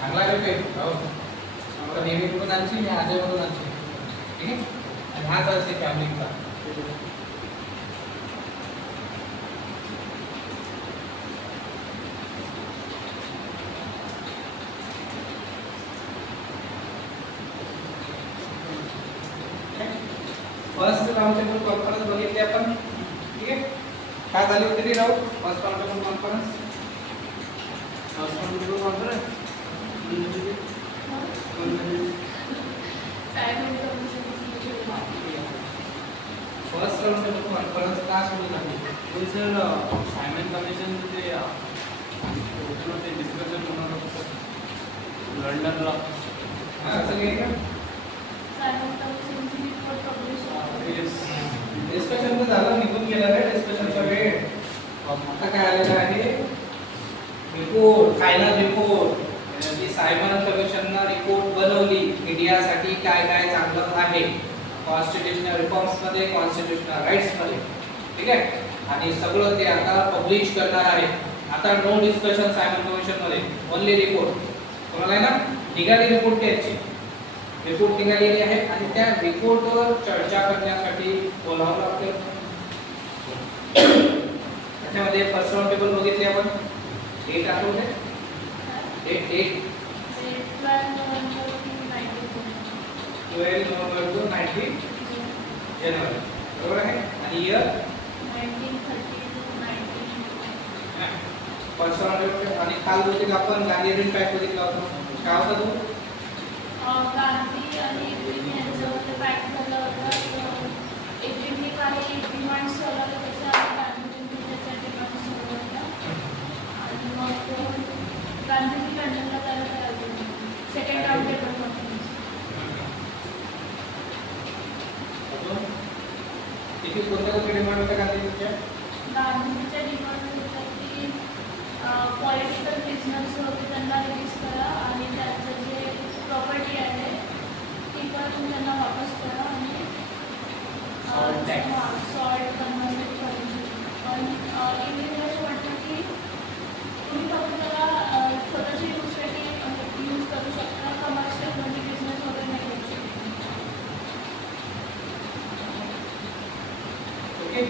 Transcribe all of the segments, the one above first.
चांगला आहे हो. समोर नेहमी कुठून आणची मी आजमधून आणची. ठीक आहे. आणि हाच असते फॅमिलीचा. फर्स्ट राउंड टेबल कॉन्फरन्स बघितली आपण. ठीक आहे. काय झाली होती राव first round table conference? First round table conference first round table conference का सुरू झाली? सर सायमन कमिशन ते डिस्कशन होणार होतं सर लंडनला. असं काही का? डिस्कशन तर झालं, निघून गेलं रे डिस्कशनचा वेळ. आता काय आलेलं आहे रिपोर्ट, फायनल रिपोर्ट. की सायमन कमिशननं रिपोर्ट बनवली मीडियासाठी काय काय चांगलं आहे कॉन्स्टिट्यूशनल रिफॉर्म्स मध्ये, कॉन्स्टिट्यूशनल राईट्स मध्ये. ठीक आहे. आणि सगळं ते आता पब्लिश करणार आहे. आता नो डिस्कशन सायमन कमिशन मध्ये, ओनली रिपोर्ट. तुम्हाला आहे ना निघाली रिपोर्ट त्याची. रिपोर्ट निघालेली आहे आणि त्या रिपोर्टवर चर्चा करण्यासाठी बोलावलं आपल्याला. त्याच्यामध्ये फर्स्ट राउंड टेबल बघितले आपण. डेट आठवते? डेट 12 नोव्हेंबर to 19 जानेवारी. बरोबर आहे. आणि year 1930 to 19. First round table. आणि काल बघितलं आपण गांधी इम्पॅक्ट बघितला होता. काय होता तो? गांधी आणि इरविन यांच्यामध्ये पॅक्ट झालं होतं. इरविनने काही डिमांड्स ठेवल्या होत्या, गांधीजींनी त्याच्या डिमांड्स ठेवल्या होत्या. आणि मग गांधीजी लंडनला त्याला तयार झाले. Second round table conference. किती कोणत्या डिमांड होत्या गांधीजींच्या? गांधीजीच्या डिमांड होत्या की पॉलिटिकल प्रिझनर्स होते त्यांना रिलीज करा आणि त्यांचं जे प्रॉपर्टी आहे ती पण त्यांना वापस करा आणि सॉल्ट बनवण्यासाठी पाहिजे. आणि इंग्लिशला असं वाटतं की तुम्ही फक्त त्याला स्वतःच्या यूजसाठी यूज करू शकता, कमर्शियलमध्ये बिझनेस वगैरे नाही करू शकता. ओके.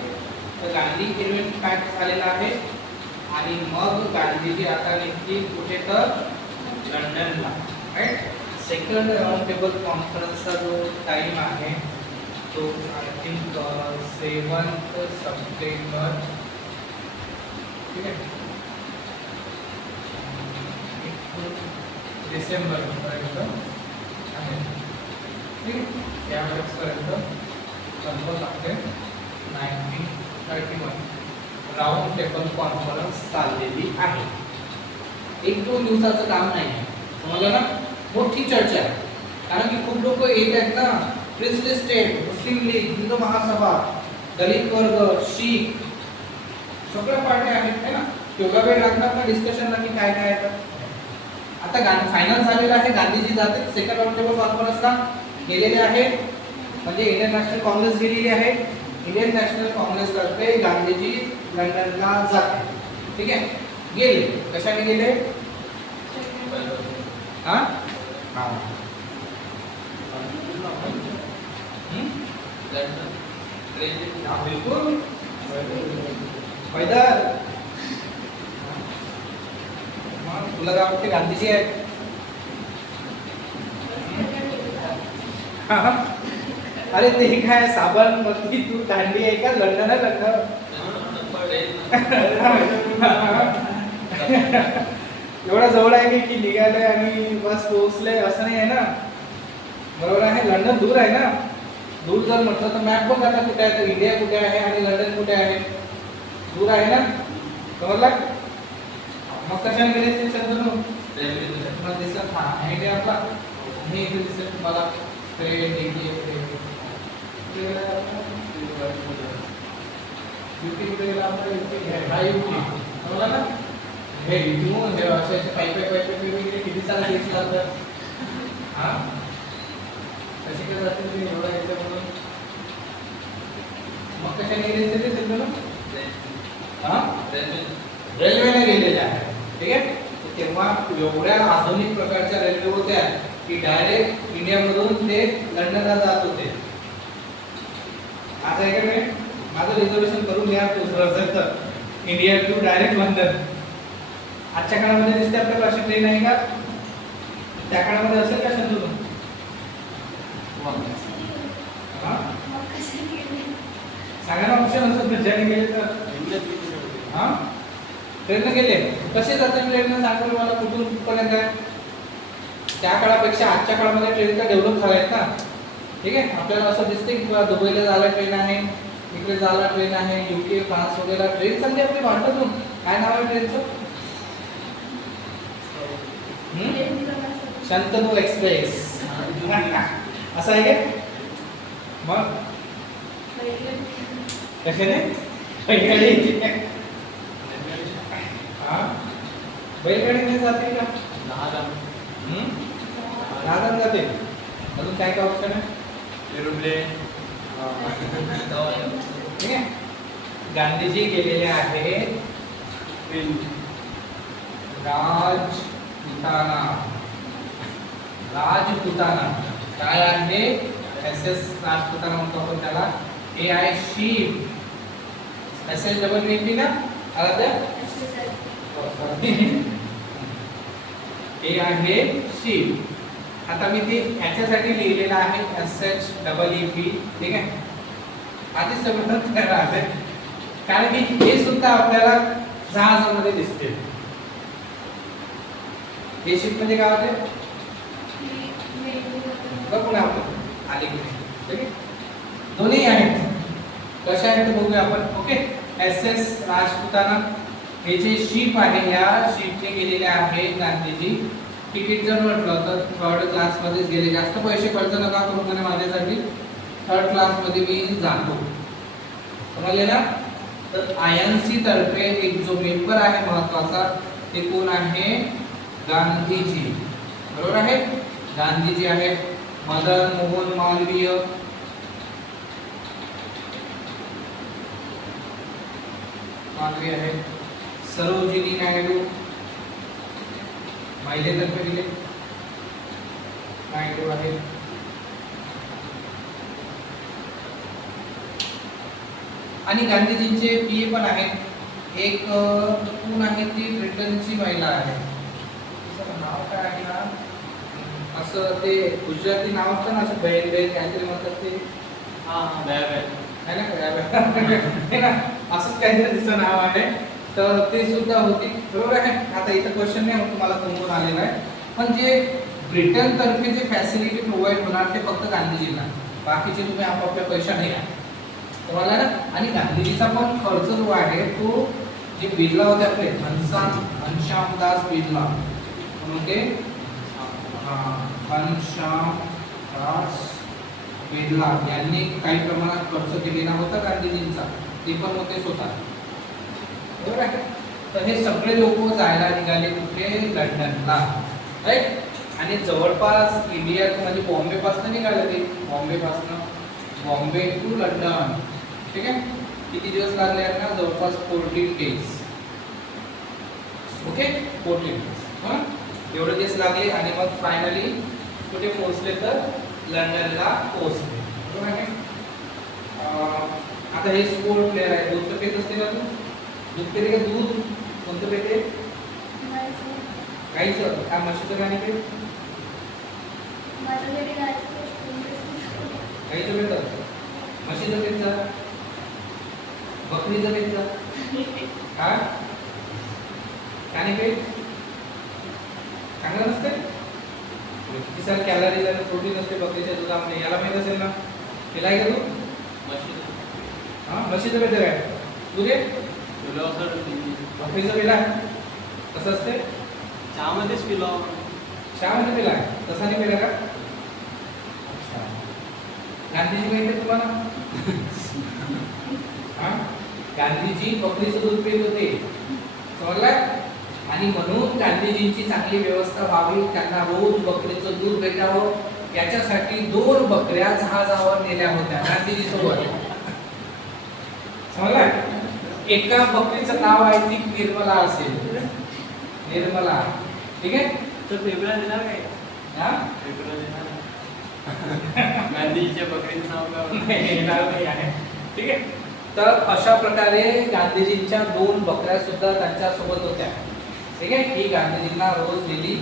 तर गांधी इरविन पॅक्ट झालेला आहे. आणि मग गांधीजी आता निघतील कुठे तर लंडनला. राईट. सेकंड राउंड टेबल कॉन्फरन्सचा जो टाइम आहे तो आय थिंक 7 सप्टेंबर. ठीक आहे. डिसेंबर पर्यंत आहे. ठीक आहे. यावेळेसपर्यंत कन्फर्म लागते 1931 राउंड टेबल कॉन्फरन्स चाललेली आहे. 1-2 दिवसाचं काम नाही. समजलं ना? मोठी चर्चा आहे. कारण की खूप लोक येत आहेत ना. प्रिन्सली स्टेट, मुस्लिम लीग, हिंदू महासभा, दलित वर्ग, शीख सगळ्या पार्ट्या आहेत है ना. तेवढा वेळ लागणार ना डिस्कशनला की काय काय आहे. आता फायनल झालेलं आहे. गांधीजी जाते सेकंड राउंड टेबल कॉन्फरन्सला गेलेले आहेत. म्हणजे इंडियन नॅशनल काँग्रेस गेलेली आहे. इंडियन नॅशनल काँग्रेस तर्फे गांधीजी लंडनला जाते. ठीक आहे. गेले कशाने गेले? हा हा बिलकुल पैदल. तुला काय वाटते गांधीजी आहेत? अरे ते काय साबण वरती तू दांडी आहे का? लंडन आहे लंडन. एवढा जवळ आहे की निघाले आणि बस पोहोचले असं नाही आहे ना. बरोबर आहे. लंडन दूर आहे ना. दूर जर म्हटलं तर मॅप बघ आता कुठे आहे. तर इंडिया कुठे आहे आणि लंडन कुठे आहे. दूर आहे ना. समजला? मग कशाने गेले ते शब्द मग दिसत. हा आयडिया आपला हे इथे दिसत तुम्हाला. ट्रेन युपी कुठे गेला आपला? समजला ना. हे इथून हे असे पाईप किती सारा दिवस लागतात. हा कशी काय जाते ते एवढा यायचं म्हणून. मग कशाने गेले ते समजा ना. हा रेल्वेने गेलेले आहे. ठीक आहे. तेव्हा एवढ्या आधुनिक प्रकारच्या रेल्वे होत्या की डायरेक्ट इंडियामधून ते लंडनला जात होते. आज आहे का नाही? माझं रिझर्वेशन करून घ्या असेल तर इंडिया टू डायरेक्ट लंडन. आजच्या काळामध्ये दिसते आपल्याला अशी ट्रेन आहे का? त्या काळामध्ये असेल का शंतू? हा? सांगा ना ऑप्शन असं ज्याने गेले तर. हा ट्रेननं गेले कसे जाते ट्रेननं? सांगा मला कुठून कुठपर्यंत आहे? त्या काळापेक्षा आजच्या काळामध्ये ट्रेन तर डेव्हलप झाल्या आहेत ना. ठीक आहे, आपल्याला असं दिसते की दुबईला जायला ट्रेन आहे, इकडे जायला ट्रेन आहे, UK फ्रान्स वगैरे ट्रेन चालली आपली भारतातून. काय नाव आहे ट्रेनचं? शंतनू एक्सप्रेस. असं आहे का? मग कशाने? बैलगाडी. हा बैलगाडीने जाते का? 10 जण जाते. अजून काय काय ऑप्शन आहे? एरोप्लेन. ठीक आहे. गांधीजी गेलेले आहेत राजपुताना. राजपुताना काय आहे? SS राजपुताना म्हणतो आपण त्याला. हे आहे शीप. SHEEP ना आला. हे आहे शीप. आता मी ते याच्यासाठी लिहिलेलं आहे SHEEP. ठीक आहे, आधी सगळं तयार आहे कारण की हे सुद्धा आपल्याला जहाजामध्ये दिसते. हे शिप म्हणजे काय होते बघू ना आपण आले की नाही. ठीक आहे, दोन्ही आहेत. कशा आहेत ते बघूया आपण. ओके, SS राजपुताना हे जे शिप आहे या शिपने गेलेले आहे गांधीजी. तिकीट जर म्हटलं तर 3rd क्लास मध्येच गेले. जास्त पैसे खर्च नका करू म्हणे माझ्यासाठी, 3rd क्लास मध्ये मी जातो. समजले ना? तर INC तर्फे एक जो मेंबर आहे महत्वाचा ते कोण आहे? गांधीजी. बरोबर आहे, गांधीजी आहेत. मदन मोहन मालवीय, मालवीय आहे. सरोजिनी नायडू महिलेतर्फे दिले नायडू आहे. आणि गांधीजींचे PA पण आहेत. एक कोण आहे ती ब्रिटनची महिला आहे. तिचं नाव काय आहे ना? असं ते गुजराती नाव असतं ना, असं बहीण बहीण काहीतरी म्हणतात ते. आहे ना असंच काहीतरी तिचं नाव आहे. तर ते सुद्धा होते. बरोबर आहे. आता इथं क्वेश्चन नाही तुम्हाला कोण आलेला आहे, पण जे ब्रिटन तर्फे जे फॅसिलिटी प्रोव्हाइड होणार ते फक्त गांधीजींना. बाकीचे तुम्ही आपापल्या पैशाने घ्या. तुम्हाला ना. आणि गांधीजीचा पण खर्च जो आहे तो जे बिर्ला होते आपले घनश्यामदास बिर्ला म्हणजे घनश्यामदास बिर्ला यांनी काही प्रमाणात खर्च केलेला होता गांधीजींचा. ते पण होते स्वतः. बरोबर आहे. तर हे सगळे लोक जायला निघाले कुठे? लंडनला. राईट. आणि जवळपास इंडिया म्हणजे बॉम्बे पासून निघाले ते. Bombay to London. ठीक आहे, किती दिवस लागले आहेत ना? जवळपास 14 days. Okay, 14 days. एवढे दिवस लागले आणि मग फायनली कुठे पोहोचले? तर लंडनला पोहोचले. बरोबर आहे. आता हे स्पोर्ट प्लेअर आहे. दूध तर पेत असते का तू? दूध पेते का? दूध कोणतं पेते? गाईचं. काय म्हशीचं गाणी पे? गाईचं पेत, म्हशीचं पेत, बकरीचं पेत. काय पेत? चांगलं नसते. किती सारे कॅलरीज आणि प्रोटीन असते बकरीच्या दुधामध्ये. याला माहित असेल ना? केलाय का तू? म्हशीचं पेत काय? तुझे बकरीचं पेला कसं असते? चहामध्येच पिलो. चहामध्ये पेला तसा नाही पेला का? गांधीजी माहिती आहे तुम्हाला? गांधीजी बकरीचं दूध पित होते. समजलं? आणि म्हणून गांधीजींची चांगली व्यवस्था व्हावी, त्यांना रोज बकरीचं दूध भेटावं याच्यासाठी 2 बकऱ्या जहाजावर नेल्या होत्या गांधीजी सोबत. समजलं? एका बकरीचं नाव आहे ती निर्मला असेल. निर्मला. ठीक आहे. तर पेपरला देणार काय? हा पेपरला देणार गांधीजीच्या बकरीचं नाव काय? येणार नाही आहे. ठीक आहे. तर अशा प्रकारे गांधीजींच्या 2 बकऱ्या सुद्धा त्यांच्या सोबत होत्या. ठीक आहे. ही गांधीजींना रोज डेली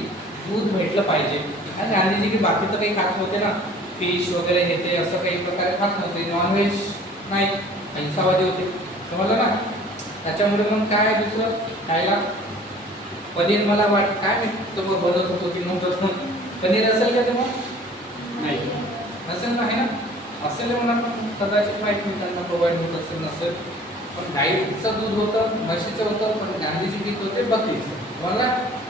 दूध भेटलं पाहिजे. आणि गांधीजी की बाकी तर काही खात नव्हते ना, फिश वगैरे हे ते असं काही प्रकारे खात नव्हते, नॉनव्हेज नाही, अहिंसावादी होते. समजलं ना. त्याच्यामुळे मग काय दुसरं खायला पनीर मला काय मी तो बनवत होतो की नव्हतं पनीर असेल का तेव्हा नाही. नसेल ना, आहे ना. असेल म्हणा, पण कदाचित माहीत नाही त्यांना प्रोव्हाइड होत असेल नसेल. पण गाईचं दूध होतं, म्हशीचं होतं, पण गांधीजी पीत होते बकरीचं. मला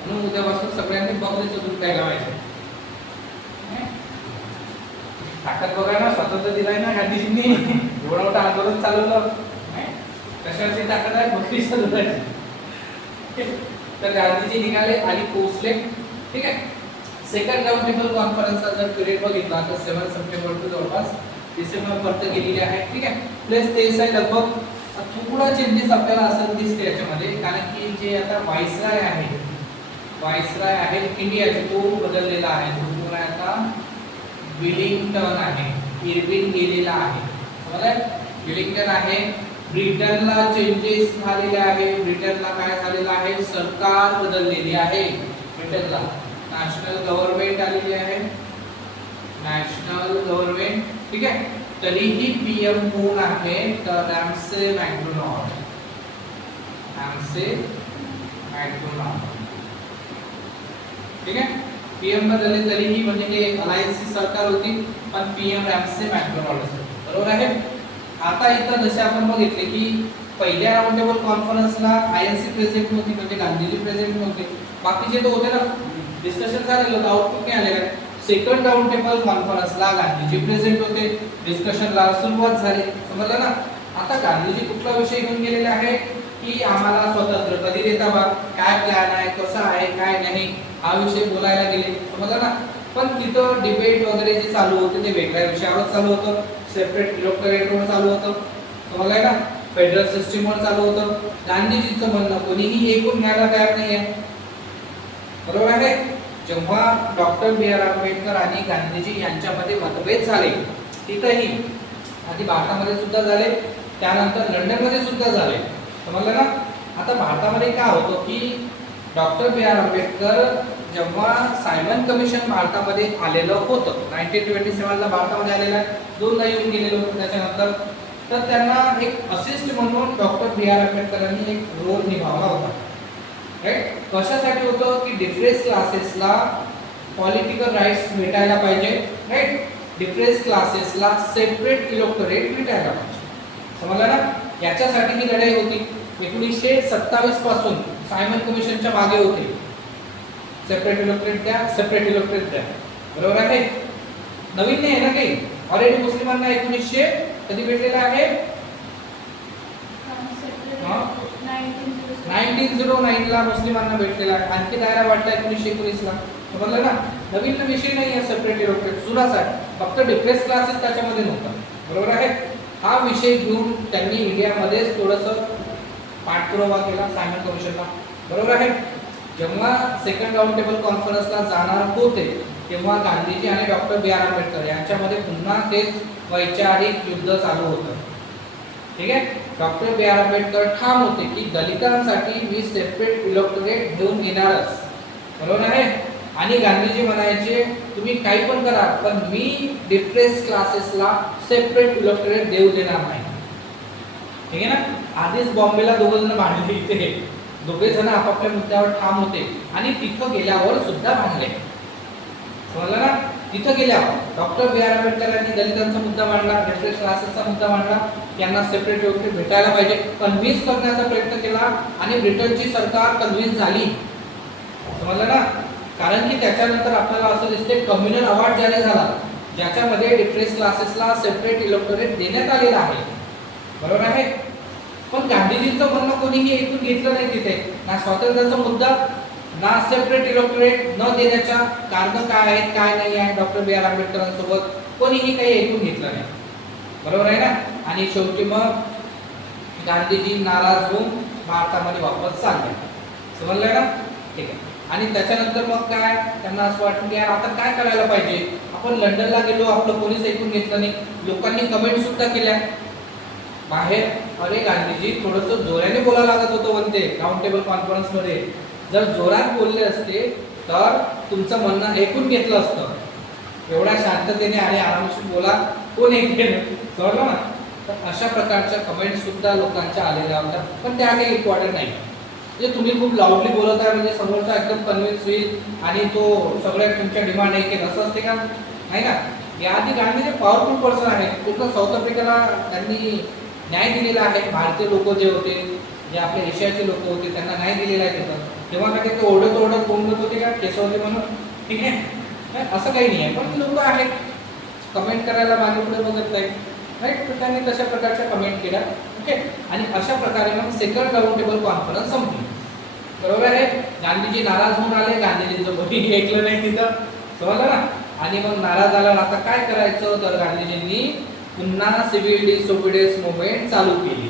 म्हणून उद्यापासून सगळ्यांनी बकरीचं दूध प्यायला पाहिजे. ताकद बघा ना, स्वातंत्र्य दिलाय ना गांधीजींनी, एवढं मोठं आंदोलन चालवलं. कशाची ताकद आहे? बकरीच्या दुधाची. तर गांधीजी निघाले आणि पोहोचले. ठीक आहे. सेकंड राऊंड टेबल कॉन्फरन्सचा जर पिरियड बघितला तर 7 सप्टेंबर टू जवळपास डिसेंबर पर्यंत गेलेले आहे. ठीक आहे. प्लस तेच आहे लगभग थोडा चेंजेस आपल्याला असं दिसते याच्यामध्ये, कारण की जे आता व्हाईसराय आहे इंडियाचे, तो बदललेला आहे. तो कोण आहे आता? विलिंग्टन आहे. इर्विन गेलेला आहे. समजलं? विलिंग्टन आहे. ब्रिटनला चेंजेस झालेले आहे. ब्रिटनला काय झालेलं आहे? सरकार बदललेली आहे. ब्रिटनला नॅशनल गव्हर्नमेंट आलेली आहे. National government. ठीक आहे. तरीही पीएम कोण आहे? तर रॅम्से मॅकडोनाल्ड. ठीक आहे. पीएम बदलले तरीही, म्हणजे ते अलायन्सची सरकार होती, पण पीएम रॅम्से मॅकडोनाल्ड असेल. बरोबर आहे. आता इथं जसे आपण बघितले की पहिल्या राऊंड टेबल कॉन्फरन्सला आयएनसी प्रेझेंट नव्हती, म्हणजे गांधीजी प्रेझेंट नव्हते. बाकीचे तर होते ना, डिस्कशन झालेलं होतं, आउटपुट नाही आले. सेकंड राऊंड टेबल कॉन्फरन्सला गांधीजी प्रेझेंट होते, डिस्कशनला सुरुवात झाली. समजलं ना. आता गांधीजी कुठला विषय घेऊन गेलेला आहे की आम्हाला स्वातंत्र्य कधी देता बा, काय प्लॅन आहे, कसं आहे, काय नाही, हा विषय बोलायला गेले. समजलं ना. पण तिथं डिबेट वगैरे जे चालू होते ते वेगळ्या विषयावर चालू होतं. सेपरेट इलेक्टोरेटवर चालू होतं. समजलंय ना. फेडरल सिस्टीमवर चालू होतं. गांधीजींचं म्हणणं कोणीही ऐकून घ्यायला तयार नाही आहे. बरोबर आहे. जेव्हा डॉक्टर बी आर आंबेडकर आणि गांधीजी यांच्यामध्ये मतभेद झाले, तिथंही आधी भारतामध्ये सुद्धा झाले, त्यानंतर लंडनमध्ये सुद्धा झाले. समजलं ना. आता भारतामध्ये काय होतं की डॉक्टर बी आर आंबेडकर जेव्हा सायमन कमिशन भारतामध्ये आलेलं होतं, 1927ला भारतामध्ये आलेलं आहे, 2दा येऊन गेलेलं होतं त्याच्यानंतर, तर त्यांना एक असिस्ट म्हणून डॉक्टर बी आर आंबेडकरांनी एक रोल निभावला होता. राईट. कशासाठी होतं की डिफरेन्स क्लासेसला पॉलिटिकल राईट्स भेटायला पाहिजे. राईट. डिफरेन्स क्लासेसला सेपरेट इलेक्टोरेट भेटायला पाहिजे. समजलं ना. याच्यासाठी ही लढाई होती. 1927 पासून सायमन कमिशनच्या मागे होते. सेपरेट इलेक्टोरेट द्या, सेपरेट इलेक्टोरेट द्या. बरोबर आहे. नवीन नाही आहे ना काही. ऑलरेडी मुस्लिमांना 1900 कधी भेटलेला आहे? 1909ला मुस्लिमांना भेटलेला आहे. आणखी दायरा वाढला 1919ला. समजलं ना. नवीन विषय नाही आहे सेपरेट इलेक्टोरेट, जुनाच आहे. फक्त डिफरेन्स क्लासेस त्याच्यामध्ये नव्हता. बरोबर आहे. हा विषय घेऊन त्यांनी इंडियामध्ये थोडंसं पाठपुरावा केला सायमन कमिशनला. बरोबर आहे. जेव्हा सेकंड राऊंड टेबल कॉन्फरन्सला जाणार होते तेव्हा गांधीजी आणि डॉक्टर बी आर आंबेडकर यांच्यामध्ये पुन्हा तेच वैचारिक युद्ध चालू होतं. ठीक आहे. डॉक्टर बी आर आंबेडकर ठाम होते की दलितांसाठी मी सेपरेट इलेक्टोरेट घेऊन येणारच. बरोबर आहे. आणि गांधीजी म्हणायचे तुम्ही काही पण करा, पण मी डिफरेन्स क्लासेसला सेपरेट इलेक्टोरेट देऊ देणार नाही. ठीक आहे ना. आधीच बॉम्बेला 2 जण भांडले, इथे 2 जण आपापल्या मुद्द्यावर ठाम होते आणि तिथं गेल्यावर सुद्धा भांडले. समजलं ना. तिथं गेल्यावर डॉक्टर बी आर आंबेडकरांनी दलितांचा मुद्दा मांडला, डिफरेन्स क्लासेसचा मुद्दा मांडला, यांना सेपरेट इलेक्टोरेट भेटायला पाहिजे, कन्व्हिन्स करण्याचा प्रयत्न केला आणि ब्रिटनची सरकार कन्व्हिन्स झाली. समजलं ना. कारण की त्याच्यानंतर आपल्याला असं दिसते कम्युनल अवॉर्ड जारी झाला, ज्याच्यामध्ये डिफरेन्स क्लासेसला सेपरेट इलेक्टोरेट देण्यात आलेला आहे. बरोबर आहे. पण गांधीजींचं म्हणणं कोणीही ऐकून घेतलं नाही तिथे. ना स्वातंत्र्याचा मुद्दा, ना सेपरेट इलेक्टोरेट न देण्याच्या कारण काय आहेत, काय नाही आहे, डॉक्टर बी आर आंबेडकरांसोबत कोणीही काही ऐकून घेतलं नाही. बरोबर आहे ना. आणि शेवटी मग गांधीजी नाराज होऊन भारतामध्ये वापस चालले. समजलं ना. ठीक आहे. आणि त्याच्यानंतर मग काय त्यांना असं वाटलं की यार आता काय करायला पाहिजे. आपण लंडनला गेलो, आपलं कोणीच ऐकून घेतलं नाही. लोकांनी कमेंट सुद्धा केल्या बाहेर, अरे गांधीजी थोडंसं जोराने बोलायला लागत होतं म्हणते राऊंड टेबल कॉन्फरन्समध्ये. जर जोरात बोलले असते तर तुमचं म्हणणं ऐकून घेतलं असतं. एवढ्या शांततेने आणि आरामशीर बोला कोण ऐकेल, समजलं ना. तर अशा प्रकारच्या कमेंट सुद्धा लोकांच्या आलेल्या होत्या, पण त्या काही इम्पॉर्टंट नाही. म्हणजे तुम्ही खूप लाऊडली बोलत आहे म्हणजे समोरचा एकदम कन्व्हिन्स होईल आणि तो सगळ्या तुमच्या डिमांड ऐकेल असं असते का, नाही ना. याआधी गांधीजी पॉवरफुल पर्सन आहे. पूर्ण साऊथ आफ्रिकेला त्यांनी न्याय दिलेला आहे. भारतीय लोक जे होते, जे आपल्या एशियाचे लोक होते, त्यांना न्याय दिलेला आहे तिथं. तेव्हा काय ते ओरडत बोंबलत होते का केस होते म्हणून, ठीक आहे, असं काही नाही आहे. पण लोक आहेत कमेंट करायला मागे पुढे बघत नाही, राईट. तर त्यांनी तशा प्रकारच्या कमेंट केल्या, ओके. आणि अशा प्रकारे मग सेकंड राऊंड टेबल कॉन्फरन्स संपली, बरोबर आहे. गांधीजी नाराज होऊन आले, गांधीजींचं कोणी ऐकलं नाही तिथं, समजलं ना. आणि मग नाराज झाल्यावर आता काय करायचं, तर गांधीजींनी पुन्हा सिव्हिल डिसओबिडियन्स मुवमेंट चालू केली.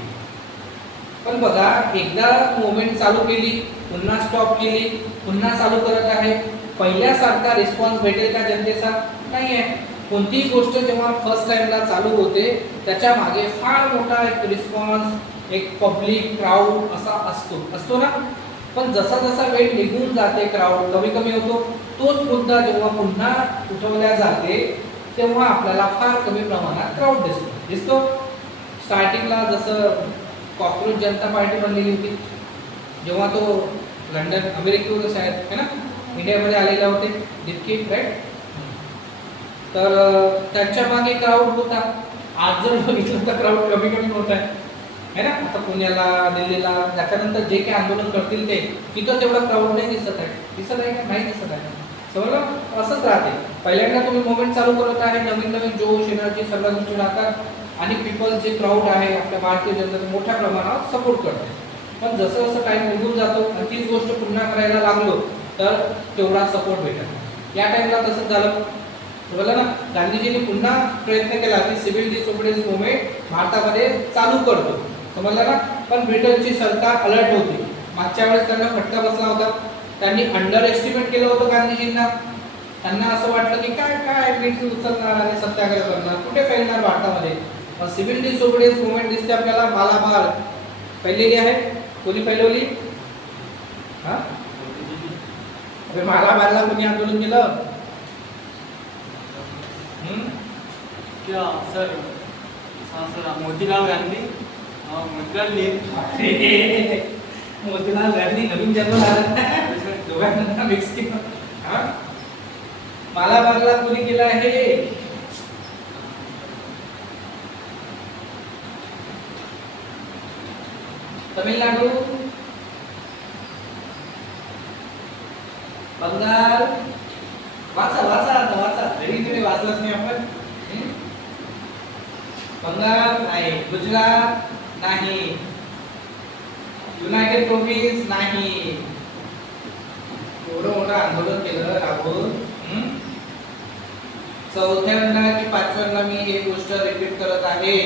पण बघा, एकदा मुवमेंट चालू केली, पुन्हा स्टॉप केली, पुन्हा चालू करत आहे. पहिल्यासारखा रिस्पॉन्स भेटेल का जनतेचा, नाही आहे. कोणतीही गोष्ट जेव्हा फर्स्ट टाइमला चालू होते त्याच्या मागे फार मोठा एक रिस्पॉन्स, एक पब्लिक क्राऊड असा असतो ना. पण जसा जसा वेळ निघून जाते, क्राऊड कमी कमी होतो. तोच मुद्दा जेव्हा पुन्हा उठवल्या जाते तेव्हा आपल्याला फार कमी प्रमाणात क्राऊड दिसतो. स्टार्टिंगला जसं कॉकरोच जनता पार्टी बनलेली होती, जेव्हा तो लंडन अमेरिकेवर शायद आहे ना, इंडियामध्ये आलेले होते डिक्की, राईट. तर त्यांच्या मागे क्राऊड होता. आज जर बघितलं तर क्राऊड कमी कमी होत आहे ना. आता पुण्याला, दिल्लीला त्याच्यानंतर जे काही आंदोलन करतील ते तिथं तेवढा क्राऊड नाही दिसत आहे का, नाही दिसत आहे, समजलं. असंच राहते. पहिल्यांदा तुम्ही मुवमेंट चालू करत आहे, नवीन नवीन जोश, एनर्जी सगळ्या गोष्टी राहतात आणि पीपल जे क्राऊड आहे आपल्या भारतीय जनतेला मोठ्या प्रमाणात सपोर्ट करते. पण जसं जसं टाइम निघून जातो आणि तीच गोष्ट पुन्हा करायला लागलो तर तेवढा सपोर्ट भेटत. या टाइमला तसंच झालं, बरोबर ना. गांधीजींनी पुन्हा प्रयत्न केला की सिव्हिल डिसओबिडियन्स मुवमेंट भारतामध्ये चालू करतो, समजलं ना. पण ब्रिटनची सरकार अलर्ट होती. मागच्या वेळेस त्यांना फटका बसला होता. त्यांनी अंडर एस्टिमेट केलं होतं गांधीजींना. त्यांना असं वाटलं की काय मिठी उचलणार आणि सत्याग्रह करणार, कुठे फैलणार भारतामध्ये. सिव्हिल डिसओबिडियन्स मुवमेंट दिसते आपल्याला मालाबार फैललेली आहे. कोणी फैलवली, हा, मालाबारला कोणी आंदोलन केलं, क्या सर, मोतीलाल गांधी, मोतीलाल नेहरू. मोतीलाल गांधी नवीन जन्म झाला, दोघांना मिक्स केलं. हा, मालाबारला कोणी केलं आहे, तमिळनाडू, बंगाल. वाचा आता वाचा, घरी तुम्ही वाचलंच नाही आपण. बंगाल नाही, गुजरात नाही, युनायटेड प्रोव्हिन्स नाही. एवढं मोठं आंदोलन केलं राहुल. चौथ्यांदा की पाचव्यांदा मी ही गोष्ट रिपीट करत आहे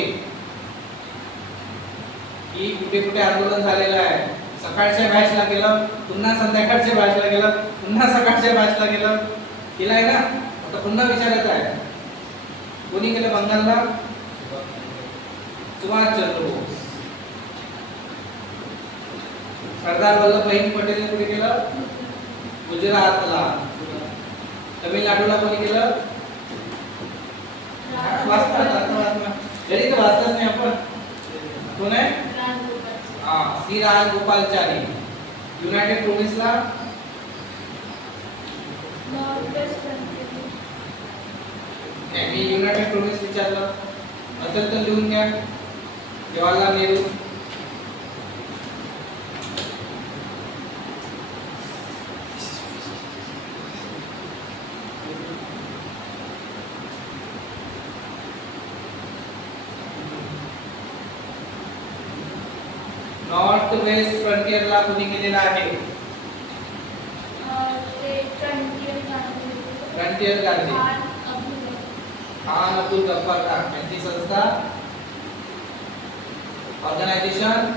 की कुठे कुठे आंदोलन झालेलं आहे. सकाळच्या बॅचला गेलं, पुन्हा संध्याकाळच्या बॅचला गेलं, पुन्हा सकाळच्या बॅचला गेलं, केलं आहे ना. आता पुन्हा विचारत आहे कोणी केलं बंगालला, सुभाषचंद्र बोस. सरदार वल्लभभाई पटेलने कुठे केलं, गुजरातला. तमिळनाडूला कोणी केलं, वाचलंच नाही आपण. कोण आहे, सी राजगोपालचारी. युनायटेड प्रोव्हिन्सला मी युनायटेड प्रोव्हिन्स विचारलं असेल तर लिहून घ्या. जवाहरलाल नेहरू. नॉर्थ वेस्ट फ्रंटियरला कोणी केलेला आहे, फ्रंटियर गांधी. खान अब्दुल गफ्फार खान यांची संस्था, ऑर्गनायझेशन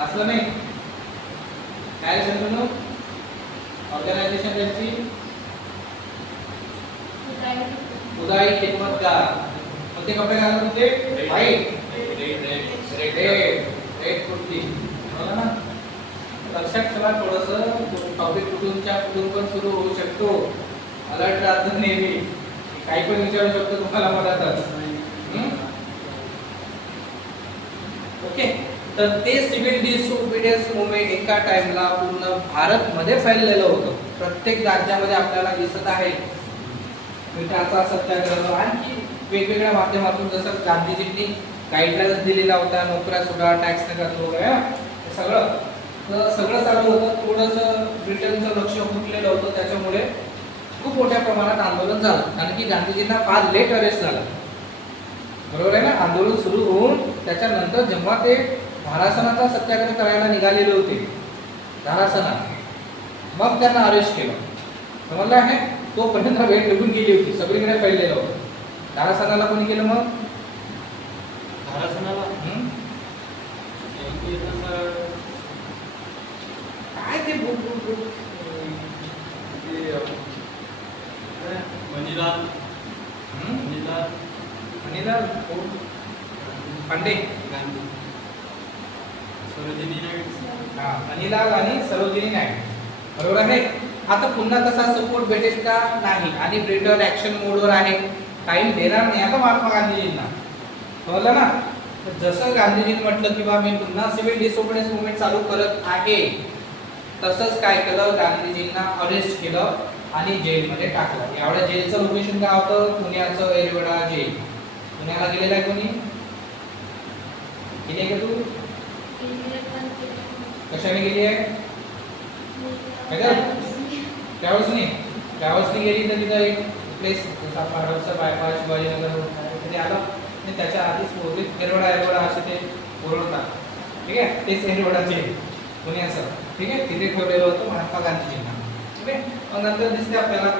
असलं नाही. काय समजून ऑर्गनायझेशन त्यांची उदाई खिदमतगार. कोणते कपडे घालत होते? White, red kurti. बघा ना, लक्षात ठेवा थोडंसं टॉपिक कुठून पण सुरू होऊ शकतो. अलर्ट राहतं नेहमी, काही पण विचारू शकतो तुम्हाला मधातच. ओके, तर ते सिव्हिल डिसओबिडियन्स मुवमेंट एका टाइमला पूर्ण भारतमध्ये फैललेलं होतं. प्रत्येक राज्यामध्ये आपल्याला दिसत आहे मिठाचा सत्याग्रह. आणखी वेगवेगळ्या माध्यमातून जसं गांधीजींनी गाईडलाईन्स दिलेला होता, नोकऱ्या सोडा, टॅक्स नका करू, सगळं चालू होतं. थोडंसं ब्रिटनचं लक्ष फुटलेलं होतं, त्याच्यामुळे खूप मोठ्या प्रमाणात आंदोलन झालं. कारण की गांधीजींना फार लेट अरेस्ट झालं. बरोबर आहे ना. आंदोलन सुरू होऊन त्याच्यानंतर जेव्हा ते धारासनाचा सत्याग्रह करायला निघालेले होते, धारासना, मग त्यांना अरेस्ट केलं. समजलं आहे. तोपर्यंत वेळ निघून गेली होती, सगळीकडे फैललेलं होतं. धारासनाला कोणी केलं मग? धारासनाला काय ते मणिलाल पांडे, गांधी, सरोजिनी नाईडू. मणिलाल आणि सरोजिनी नाईडू. बरोबर आहे. आता पुन्हा तसा सपोर्ट भेटेल का? नाही. आणि ब्रिटन ऍक्शन मोडवर आहे, टाइम देणार नाही आता महात्मा गांधीजींना. समजलं ना. जसं गांधीजींनी म्हटलं की बा मी पुन्हा सिव्हिल डिसओबिडियन्स मुवमेंट चालू करत आहे, तसंच काय केलं, गांधीजींना अरेस्ट केलं आणि जेलमध्ये टाकलं. यावेळेस जेलचं लोकेशन काय होतं? पुण्याचं एरवडा जेल. पुण्याला गेलेला आहे कोणी? गेली आहे का तू? कशाने गेली आहे? ट्रॅव्हल्सने गेली. तर तिथं एक प्लेस जसा पाडवचा बायपास शिवाजीनगर तिथे आलं आणि त्याच्या आधीच बहुतेक एरवडा असे ते ओरडतात. ठीक आहे, तेच एरवडाचे पुण्याचं. ठीक आहे, तिथे ठेवलेलं होतं महात्मा गांधीजींना. ठीक आहे. मग नंतर दिसते आपल्याला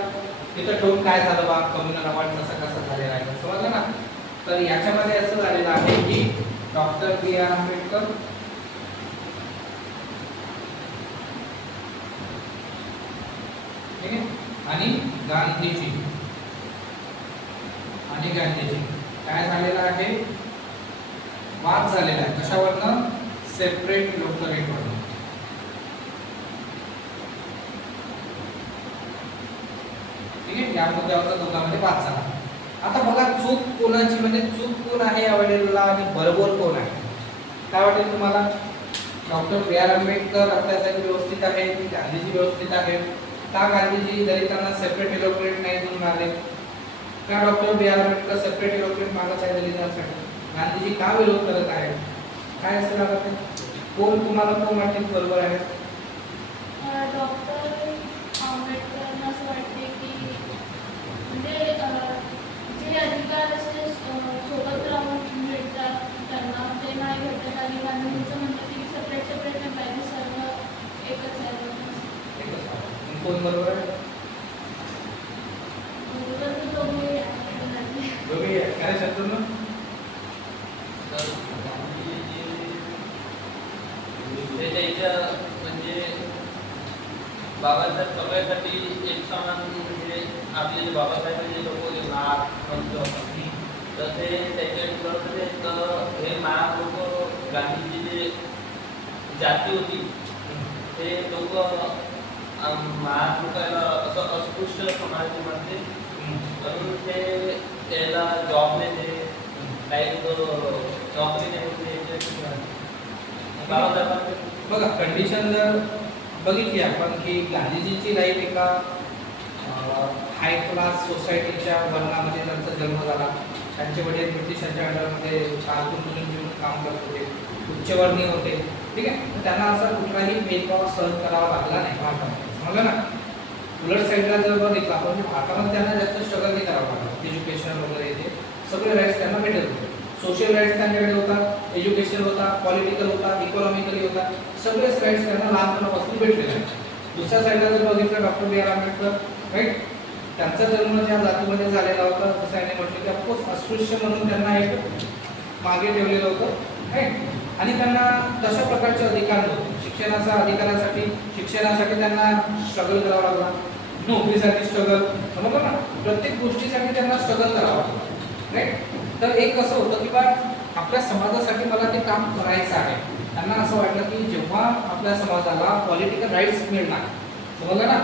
तिथं ठेवून काय झालं बा, कम्युनल अवॉर्ड कसा झालेला आहे, समजलं ना. तर याच्यामध्ये असं झालेलं आहे की डॉक्टर बी आर आंबेडकर आणि गांधीजी काय झालेलं आहे? वाद झालेला आहे. कशावरनं? सेपरेट इलेक्टोरेटवरनं. ठीक आहे, या मुद्द्यावर दोघांमध्ये वाद झाला. आता बघा चूक कोणाची, म्हणजे चूक कोण आहे यावेळेला आणि बरोबर कोण आहे, काय वाटेल तुम्हाला? डॉक्टर बी आर आंबेडकर आपल्यासाठी व्यवस्थित आहे की गांधीजी व्यवस्थित आहे? का गांधीजी दलितांना सेपरेट इलेक्टोरेट नाही देऊन राहिले? का डॉक्टर बी आर आंबेडकर सेपरेट इलेक्टोरेट मागत आहे दलितांसाठी? गांधीजी का विरोध करत आहे? काय असेल आता ते? कोण तुम्हाला कोण वाटते बरोबर आहे? डॉक्टर आंबेडकरांना असं वाटते की म्हणजे जे अधिकार असे सोबत राहून मिळतात त्यांना ते नाही भेटत. आणि गांधीजींचं म्हणतं की सेपरेट नाही पाहिजे, सर्व एकच आहे. कोण बरोबर आहे? दोघे काय शब्द ना? म्हणजे बाबासाहेब सगळ्यासाठी एक समान, म्हणजे आपले जे बाबासाहेबांचे लोक नाथ पंत, तर ते त्याच्या हे महाग लोक, गांधीजी जे जाती होती ते लोक महाग लोकांना असं अस्पृश्य समाजामध्ये म्हणून ते त्याला जॉब नाही दे, काही नोकरी नाही होते. बाबासाहेबांचे बघा कंडिशन जर बघितली आपण की गांधीजींची लाईफ एका हाय क्लास सोसायटीच्या वर्णामध्ये त्यांचा जन्म झाला. त्यांचे वडील ब्रिटिशांच्या अंडरमध्ये कारकून घेऊन काम करत होते, उच्चवर्णीय होते. ठीक आहे, तर त्यांना असा कुठलाही भेदभाव सहन करावा लागला नाही भारतामध्ये. समजलं ना. उलट साईडला जर बघितलं आपण म्हणजे भारतामध्ये त्यांना जास्त स्ट्रगल नाही करावं लागलं. एज्युकेशन वगैरे येते सगळे राईट्स त्यांना भेटत होते. सोशल राईट्स त्यांच्याकडे होता, एज्युकेशन होता, पॉलिटिकल होता, इकॉनॉमिकली होता, सगळेच राईट्स त्यांना लहानपणापासून भेटलेले आहेत. दुसऱ्या साईडला जर बघितलं डॉक्टर बी आर आंबेडकर, राईट, त्यांचा जन्म ज्या जातीमध्ये झालेला होता, जसं याने म्हटलं की ऑफकोर्स अस्पृश्य म्हणून त्यांना एक मागे ठेवलेलं होतं. राईट, आणि त्यांना तशा प्रकारचे अधिकार नव्हते. शिक्षणासाठी त्यांना स्ट्रगल करावं लागला, नोकरीसाठी स्ट्रगल, समजलं ना, प्रत्येक गोष्टीसाठी त्यांना स्ट्रगल करावं लागलं, राईट. तर एक असं होतं की बा आपल्या समाजासाठी मला ते काम करायचं आहे. त्यांना असं वाटलं की जेव्हा आपल्या समाजाला पॉलिटिकल राईट्स मिळणार, समजलं ना.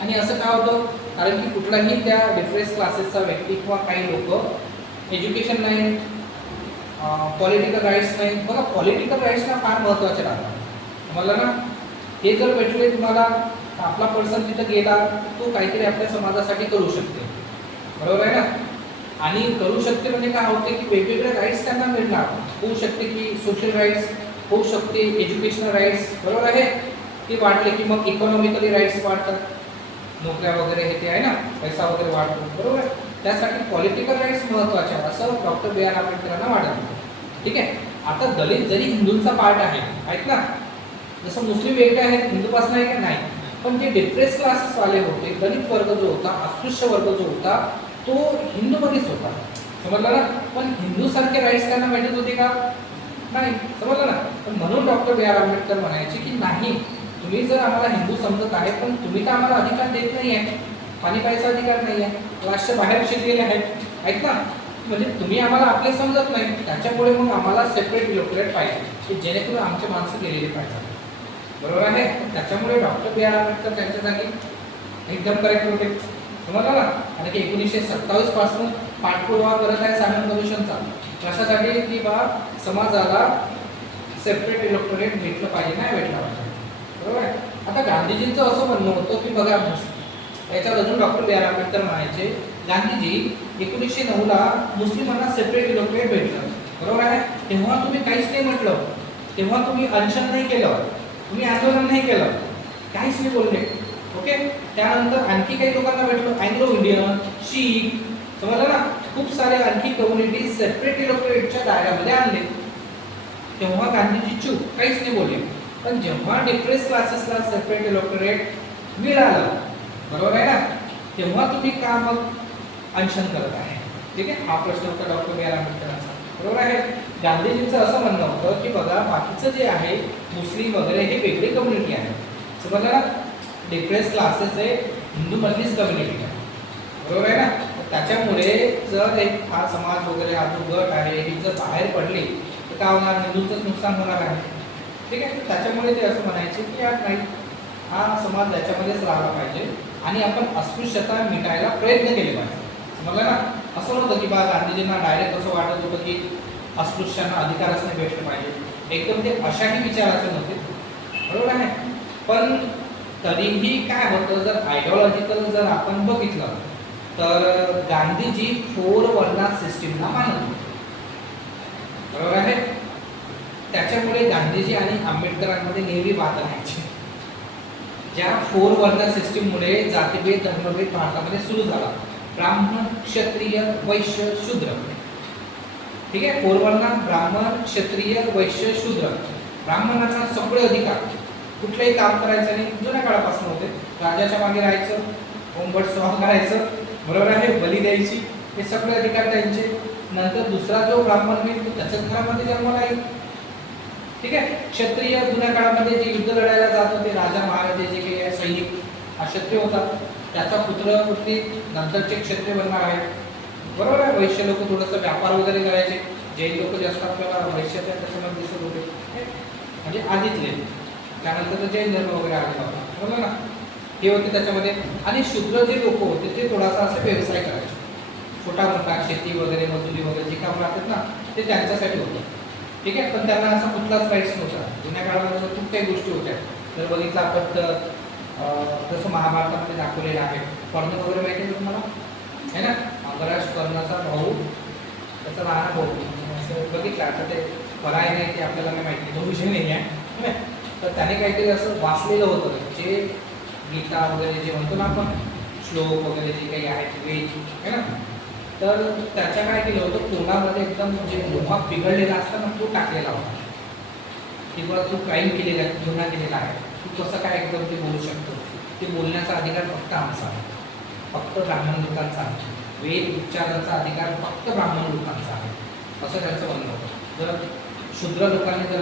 आणि असं का होतं, कारण की कुठलाही त्या डिफरन्स क्लासेसचा व्यक्ती किंवा काही लोक एज्युकेशन नाही, पॉलिटिकल राईट्स नाही. बघा पॉलिटिकल राईट्सना फार महत्त्वाचे राहतात, समजलं ना. हे जर भेटले तुम्हाला, आपला पर्सन तिथं गेला तो काहीतरी आपल्या समाजासाठी करू शकते, बरोबर आहे ना. आणि करू शकते म्हणजे काय होते की वेगवेगळे राईट्स त्यांना मिळणार. होऊ शकते की सोशल राईट्स, होऊ शकते एज्युकेशनल राईट्स, बरोबर आहे. ते वाढले की मग इकॉनॉमिकली राईट्स वाढतात, नोकऱ्या वगैरे हे ते आहे ना, पैसा वगैरे वाढतो, बरोबर आहे. त्यासाठी पॉलिटिकल राईट्स महत्त्वाचे आहे असं डॉक्टर बी आर आंबेडकरांना वाटतं. ठीक आहे. आता दलित जरी हिंदूंचा पार्ट आहे, आहेत ना, जसं मुस्लिम वेगळे आहेत हिंदूपासून आहे का नाही, पण जे डिप्रेस क्लासेसवाले होते, दलित वर्ग जो होता, अस्पृश्य वर्ग जो होता तो हिंदूमध्येच होता, समजलं ना. पण हिंदूसारखे राईट्स त्यांना भेटत होते का, नाही, समजलं ना. पण म्हणून डॉक्टर बी आर आंबेडकर म्हणायचे की नाही, तुम्ही जर आम्हाला हिंदू समजत आहे पण तुम्ही तर आम्हाला अधिकार देत नाही आहे, पाणी प्यायचा अधिकार नाही आहे, क्लासच्या बाहेर शिकलेले आहेत ना, म्हणजे तुम्ही आम्हाला आपले समजत नाही. त्याच्यामुळे मग आम्हाला सेपरेट इलेक्टोरेट पाहिजे की जेणेकरून आमचे माणसं गेलेले पाहिजे, बरोबर आहे. त्याच्यामुळे डॉक्टर बी आर आंबेडकर त्यांच्या जागी एकदम करेक्ट होते, समजलं ना. आणि की 1927 पासून पाठपुरावा करत आहे सायमन कमिशनचा, कशासाठी की बा समाजाला सेपरेट इलेक्टोरेट भेटलं पाहिजे, नाही भेटलं पाहिजे, बरोबर आहे. आता गांधीजींचं असं म्हणणं होतं की बघा, याच्यात अजून डॉक्टर बी आर आंबेडकर म्हणायचे, गांधीजी 1909ला मुस्लिमांना सेपरेट इलेक्टोरेट भेटलं, बरोबर आहे. तेव्हा तुम्ही काहीच नाही म्हटलं, तेव्हा तुम्ही अनशन नाही केलं, तुम्ही आंदोलन नाही केलं, काहीच नाही बोलले, ओके. त्यानंतर आणखी काही लोकांना भेटलं, अँग्लो इंडियन, शीख, समजलं ना, खूप सारे आणखी कम्युनिटी सेपरेट इलेक्टोरेटच्या दायऱ्यामध्ये आणले. तेव्हा गांधीजी चूप, काहीच नाही बोलले. पण जेव्हा डिप्रेस क्लासेसला सेपरेट इलेक्टोरेट मिळालं, बरोबर आहे ना, तेव्हा तुम्ही का मग अनशन करत आहे. ठीक आहे. हा प्रश्न होता डॉक्टर बी आर आंबेडकरांचा, बरोबर आहे. गांधीजींचं असं म्हणणं होतं की बघा बाकीचं जे आहे मुस्लिम वगैरे हे वेगळी कम्युनिटी आहे, समजलं ना. डिप्रेस क्लासेस हे हिंदूमधलीच कम्युनिटी आहे, बरोबर आहे ना. त्याच्यामुळे जर एक हा समाज वगैरे हा जो गट आहे ही जर बाहेर पडली तर काय होणार, हिंदूंचंच नुकसान होणार आहे. ठीक आहे. त्याच्यामुळे ते असं म्हणायचे की यार नाही, हा समाज याच्यामध्येच राहिला पाहिजे आणि आपण अस्पृश्यता मिटायला प्रयत्न केले पाहिजे, समजलं ना. असं नव्हतं की बा गांधीजींना डायरेक्ट असं वाटत होतं की अस्पृश्यांना अधिकारच नाही भेटले पाहिजे, एकदम ते अशाही विचाराचे नव्हते, बरोबर आहे. पण तरीही काय होतं, जर आयडिओलॉजिकल जर आपण बघितलं तर गांधीजी 4 वर्णा सिस्टीमला मानत होते, बरोबर आहे. त्याच्यामुळे गांधीजी आणि आंबेडकरांमध्ये नेहमी वाद राहायचे. ज्या 4 वर्ण सिस्टीममुळे जातीभेद धर्मभेद भारतामध्ये सुरू झाला, ब्राह्मण क्षत्रिय वैश्य शूद्र. ठीक आहे. 4 वर्ण ब्राह्मण क्षत्रिय वैश्य शूद्र. ब्राह्मणांना सगळे अधिकार, कुठलंही काम करायचं नाही, जुन्या काळापासून होते. राजाच्या मागे राहायचं, ओंबट स्वाह करायचं, बरोबर आहे, बली द्यायची, हे सगळे अधिकार त्यांचे. नंतर दुसरा जो ब्राह्मण होईल तो त्याच्याच घरामध्ये जन्माला येईल. ठीक आहे. क्षत्रिय जुन्या काळामध्ये जे युद्ध लढायला जात होते, राजा महाराजे जे काही सैनिक, हा क्षत्रिय होता, त्याचा पुत्र पुत्री नंतरचे क्षत्रिय बनणार आहे, बरोबर आहे. वैश्य लोक थोडंसं व्यापार वगैरे करायचे, जैन लोक जास्त आपल्याला वैश्याच्या त्याच्यामध्ये दिसत होते, म्हणजे आधीतले. त्यानंतर जैन धर्म वगैरे आलेला होता, बरोबर ना, हे होते त्याच्यामध्ये. आणि शूद्र जे लोक होते ते थोडासा असे व्यवसाय करायचे, छोटा मोठा शेती वगैरे मजुरी वगैरे जे काम राहतात ना ते त्यांच्यासाठी होतं. ठीक आहे. पण त्यांना असा कुठलाच राईट्स नव्हता. जुन्या काळामध्ये खूप काही गोष्टी होत्या. जर बघितलं आपण तर जसं महाभारतामध्ये दाखवलेलं आहे, कर्ण वगैरे माहिती आहे तुम्हाला, आहे ना, अंगराज कर्णाचा भाऊ, त्याचा लहान भाऊ, असं बघितलं. आता ते खरं आहे नाही ते आपल्याला नाही माहिती, तो विषय नाही आहे. तर त्याने काहीतरी असं वाचलेलं होतं, जे गीता वगैरे जे म्हणतो ना आपण, श्लोक वगैरे जे काही आहेत वेद, आहे ना, तर त्याच्या काय केलं होतं, तोंडामध्ये एकदम म्हणजे लोहा पिघळलेला असताना तो टाकलेला होता किंवा तू क्राईम केलेला आहे, गुन्हा केलेला आहे, तू कसं काय एकदम ते बोलू शकतो, ते बोलण्याचा अधिकार फक्त आमचा आहे, फक्त ब्राह्मण लोकांचा आहे. वेद उच्चारांचा अधिकार फक्त ब्राह्मण लोकांचा आहे, असं त्यांचं म्हणणं होतं. जर शूद्र लोकांनी जर